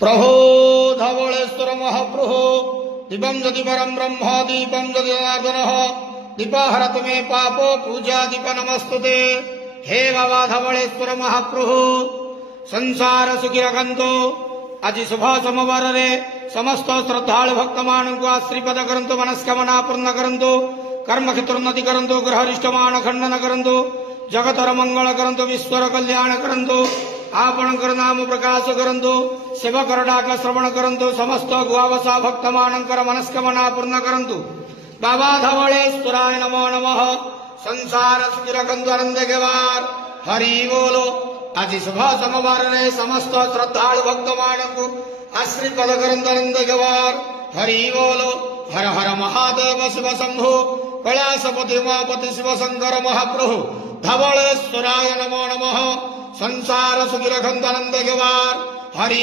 प्रभो धवलेश्वर महाप्रभो दीपं ज्योति परं ब्रह्म दीपं ज्योति जनार्दनः दीपहरत मे पापो पूजा दीप नमस्तुते। हे बाबा धवलेश्वर महाप्रभु संसार सुखी रखंतु। आज शुभ सोमवार रे समस्त श्रद्धालु भक्त मान को आश्रीपद करंतु, मनस्कामना पूर्ण करंतु, कर्म क्षेत्र उन्नति करंतु, ग्रहरिष्टमान खंडन करंतु, जगतर मंगल करंतु, विश्वर कल्याण करंतु, आपणकर नाम प्रकाश करंतु, सेवकर डाक श्रवण करंतु, समस्त गुआवसा भक्त मानकर मनस्कामना पूर्ण करंतु। बाबा धवलेश्वराय नमो नमः। संसार सुखी रखंतु, आनंद गेवार हरि बोलो। आज शुभ सोमवार रे समस्त श्रद्धालु भक्त मानकु आश्रीपद करंतु, आनंद गेवार हरि बोलो। हर हर महादेव शिव शंभो कैलासपति उमापति शिव शंकर महाप्रभु धवलेश्वराय नमो नमः। संसार सुखी रखंतु, आनंद गेवार हरि